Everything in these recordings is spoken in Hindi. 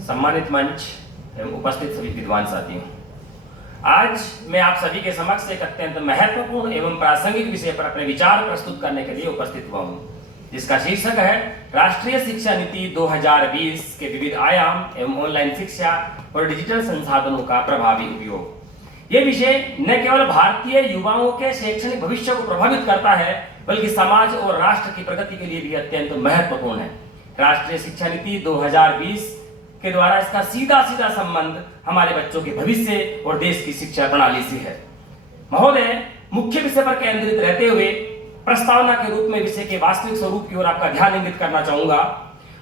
सम्मानित मंच एवं उपस्थित सभी विद्वान साथियों, आज मैं आप सभी के समक्ष एक अत्यंत महत्वपूर्ण एवं प्रासंगिक विषय पर अपने विचार प्रस्तुत करने के लिए उपस्थित हुआ हूं, जिसका शीर्षक है राष्ट्रीय शिक्षा नीति 2020 के विविध आयाम एवं ऑनलाइन शिक्षा और डिजिटल संसाधनों का प्रभावी उपयोग। ये विषय न केवल भारतीय युवाओं के शैक्षणिक भविष्य को प्रभावित करता है, बल्कि समाज और राष्ट्र की प्रगति के लिए भी अत्यंत महत्वपूर्ण है। राष्ट्रीय शिक्षा नीति 2020 के द्वारा इसका सीधा सीधा संबंध हमारे बच्चों के भविष्य और देश की शिक्षा प्रणाली से है। महोदय, मुख्य विषय पर केंद्रित रहते हुए प्रस्तावना के रूप में विषय के वास्तविक स्वरूप की ओर आपका ध्यान इंगित करना चाहूंगा।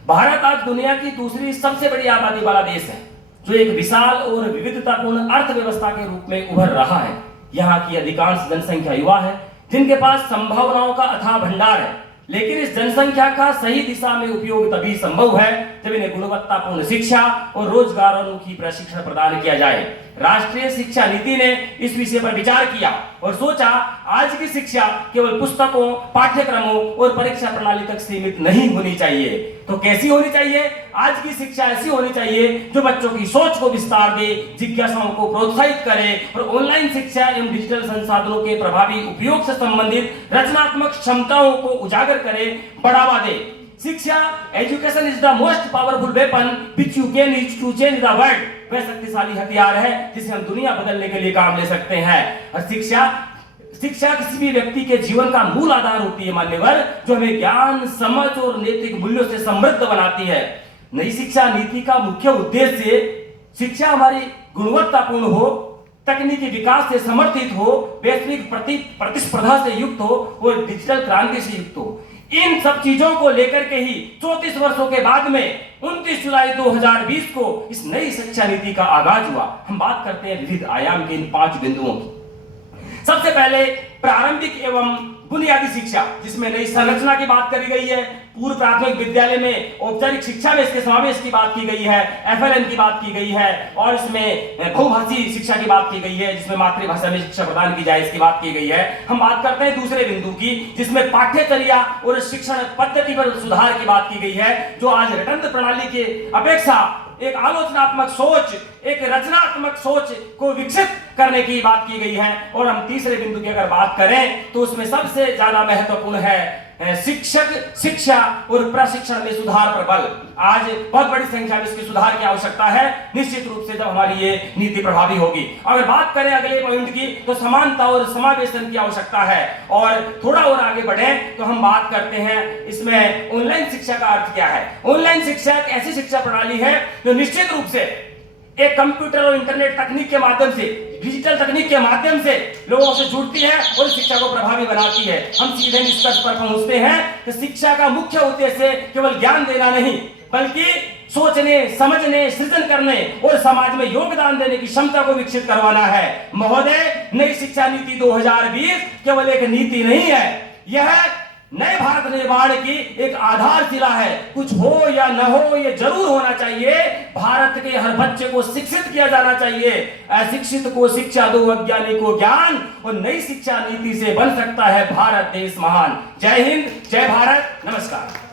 भारत आज दुनिया की दूसरी सबसे बड़ी आबादी वाला देश है, जो एक विशाल और विविधतापूर्ण अर्थव्यवस्था के रूप में उभर रहा है। यहाँ की अधिकांश जनसंख्या युवा है, जिनके पास संभावनाओं का अथाह भंडार है। लेकिन इस जनसंख्या का सही दिशा में उपयोग तभी संभव है जब इन्हें गुणवत्तापूर्ण शिक्षा और रोजगारोन्मुखी प्रशिक्षण प्रदान किया जाए। राष्ट्रीय शिक्षा नीति ने इस विषय पर विचार किया और सोचा, आज की शिक्षा केवल पुस्तकों, पाठ्यक्रमों और परीक्षा प्रणाली तक सीमित नहीं होनी चाहिए। तो कैसी होनी चाहिए? आज की शिक्षा ऐसी होनी चाहिए जो बच्चों की सोच को विस्तार दे, जिज्ञासाओं को प्रोत्साहित करे और ऑनलाइन शिक्षा एवं डिजिटल संसाधनों के प्रभावी उपयोग से संबंधित रचनात्मक क्षमताओं को उजागर करे, बढ़ावा दे। शिक्षा, education is the most powerful weapon which you can use to change the world. वह शक्तिशाली हथियार है जिसे हम दुनिया बदलने के लिए काम ले सकते हैं। और शिक्षा किसी भी व्यक्ति के जीवन का मूल आधार होती है मान्यवर, जो हमें ज्ञान, समझ और नैतिक मूल्यों से समृद्ध बनाती है। नई शिक्षा नीति का मुख्य उद्देश्य शिक्षा हमारी गुणवत्तापूर्ण हो, तकनीकी विकास से समर्थित हो, वैश्विक प्रतिस्पर्धा से युक्त हो और डिजिटल क्रांति से युक्त हो। इन सब चीजों को लेकर के ही 34 वर्षों के बाद में 29 जुलाई 2020 को इस नई शिक्षा नीति का आगाज हुआ। हम बात करते हैं विविध आयाम के इन 5 बिंदुओं की। सबसे पहले प्रारंभिक एवं बुनियादी शिक्षा, जिसमें नई संरचना की बात करी गई है। पूर्व प्राथमिक विद्यालय में औपचारिक शिक्षा में इसके समावेश की बात की गई है, FLN की बात की गई है और इसमें बहुभाषी शिक्षा की बात की गई है, जिसमें मातृभाषा में शिक्षा प्रदान की जाए, इसकी बात की गई है। हम बात करते हैं दूसरे बिंदु की, जिसमें पाठ्यचर्या और शिक्षण पद्धति पर सुधार की बात की गई है, जो आज रटंत प्रणाली के अपेक्षा एक आलोचनात्मक सोच, एक रचनात्मक सोच को विकसित करने की बात की गई है। और हम तीसरे बिंदु की अगर बात करें तो उसमें सबसे ज्यादा महत्वपूर्ण है शिक्षक, शिक्षा और प्रशिक्षण में सुधार पर बल। आज बहुत बड़ी संख्या में इसके सुधार की आवश्यकता है, निश्चित रूप से जब हमारी ये नीति प्रभावी होगी। अगर बात करें अगले पॉइंट की, तो समानता और समावेशन की आवश्यकता है। और थोड़ा और आगे बढ़े तो हम बात करते हैं इसमें ऑनलाइन शिक्षा का अर्थ क्या है। ऑनलाइन शिक्षा एक ऐसी शिक्षा प्रणाली है जो निश्चित रूप से एक कंप्यूटर और इंटरनेट तकनीक के माध्यम से, डिजिटल तकनीक के माध्यम से लोगों से जुड़ती है और शिक्षा को प्रभावी बनाती है। हम सीधे निष्कर्ष पर पहुंचते हैं कि शिक्षा का मुख्य उद्देश्य केवल ज्ञान देना नहीं, बल्कि सोचने, समझने, सृजन करने और समाज में योगदान देने की क्षमता को विकसित करवाना है। महोदय, नई शिक्षा नीति 2020 केवल एक नीति नहीं है, यह नए भारत निर्माण की एक आधारशिला है। कुछ हो या न हो, ये जरूर होना चाहिए। भारत के हर बच्चे को शिक्षित किया जाना चाहिए। अशिक्षित को शिक्षा दो, अज्ञानी को ज्ञान, और नई शिक्षा नीति से बन सकता है भारत देश महान। जय हिंद, जय भारत, नमस्कार।